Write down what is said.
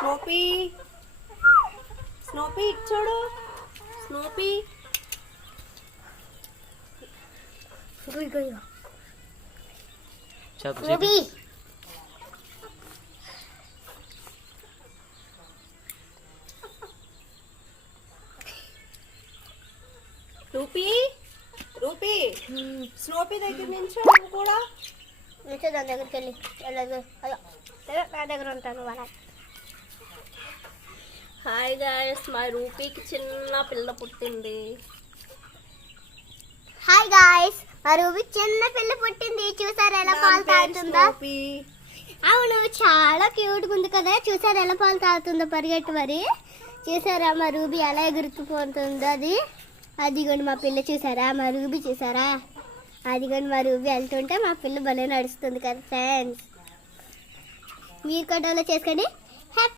స్నోపీ స్నోపీ ఇటు చూడు. స్నోపీ ruby rupee rupee స్నోపీ దగ్గర నుంచి నువ్వు కూడా దాని దగ్గరికి వెళ్ళి నా దగ్గర ఉంటాను వాళ్ళ. హాయ్ గాయస్, మా రూపీకి చిన్న పిల్ల పుట్టింది. హాయ్ గాయ్స్, మా రూబీ చిన్న పిల్ల పుట్టింది. చూసారా ఎలా పాలు తాగుతుందో? అవును, చాలా క్యూట్ గా ఉంది కదా. చూసారా ఎలా పాలు తాగుతుందో పరిగెట్టు మరి. చూసారా మా రూబీ ఎలా ఎగురుకుపోతుందో. అదిగోండి మా పిల్ల. చూసారా మా రూబీ? చూసారా అదిగోండి మా రూబీ వెళ్తుంటే మా పిల్ల భలే నడుస్తుంది కదా ఫ్రెండ్స్. మీరు కూడా అలా చేసుకోండి.